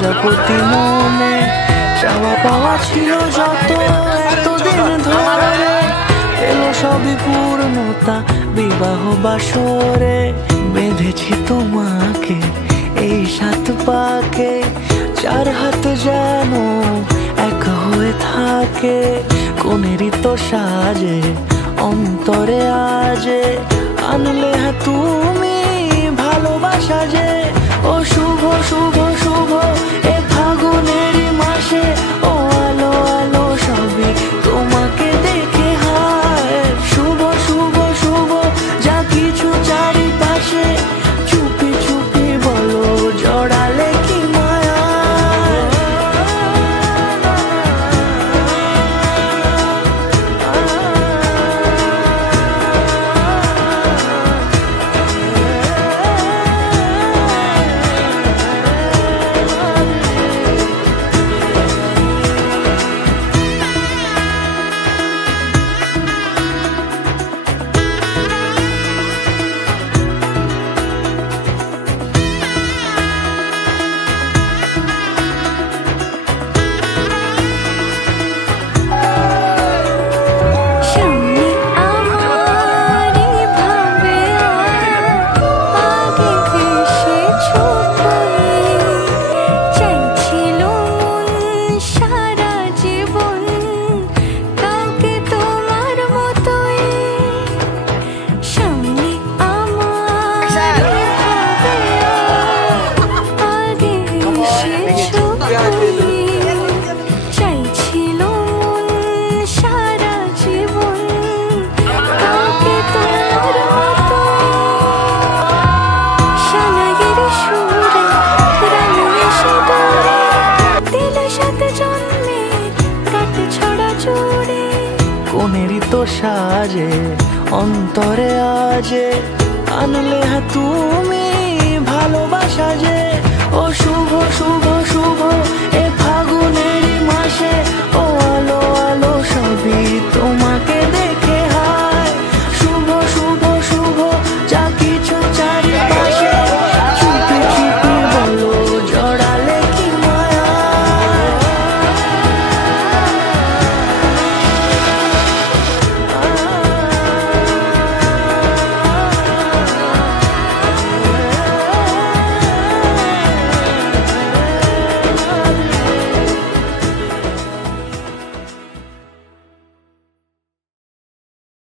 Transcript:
প্রজাপতি মনে চাওয়া পাওয়া ছিল যত এতদিন ধরে, এলো সবই পূর্ণতা বিবাহ বাসরে। বেঁধেছি তোমাকে এই 7 পাকে, 4 হাত যেন এক হয়ে থাকে। কোনেরই তো সাজে অন্তরে আজে, আনলে হ্যাঁ তুমি ভালোবাসা যে। ও শুভ শুভ শুভ এ ফাগুনেরই মাসে, ও আলো আলো সবই তোমাকে দেখে হায়। শুভ শুভ শুভ যা কিছু চারিপাশে, চুপি চুপি বলো জড়ালে কি মায়া। কোনেরই তো সাজে অন্তরে আজে, আনলে হ্যাঁ তুমি ভালোবাসা যে। ও শুভ